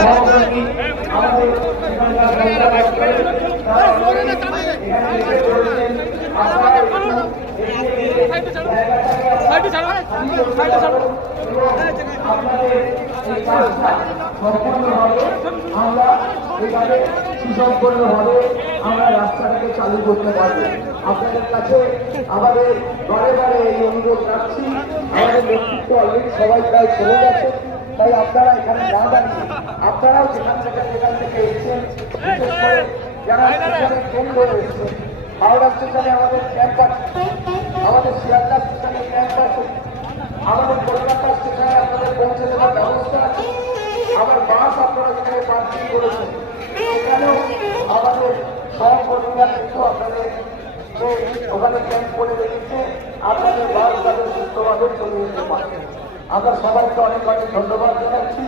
সহযোগী আমাদের আমরা এখানে সুসম্পন্নভাবে আমরা রাস্তাটাকে চালু করতে পারবো। আপনাদের কাছে আমাদের ঘরে ঘরে এই অনুরোধ রাখছি। আমাদের নেতৃত্ব অলরেডি সবাই প্রায় চলে গেছে, তাই আপনারা এখানে না দাঁড়িয়ে আপনারাও যেখান থেকে এসেছেন, বিশেষ করে যারা স্টেশনের কেন্দ্র এসেছেন, হাওড়া স্টেশনে আমাদের ক্যাম্প আছে, আমাদের শিয়ালদা স্টেশনে ক্যাম্প আছে, আমাদের কলকাতা স্টেশনে আপনাদের পৌঁছে দেওয়ার ব্যবস্থা আছে, আবার বাস আপনারা যেখানে পার্কিং করেছেন সেখানেও আমাদের সহকর্মীরা কিন্তু আপনাদের ওখানে ক্যাম্প করে রেখেছে, আপনাদের বাস তাদের সুস্থভাবে চলে যেতে পারবেন। আমরা সবাইকে অনেক অনেক ধন্যবাদ জানাচ্ছি।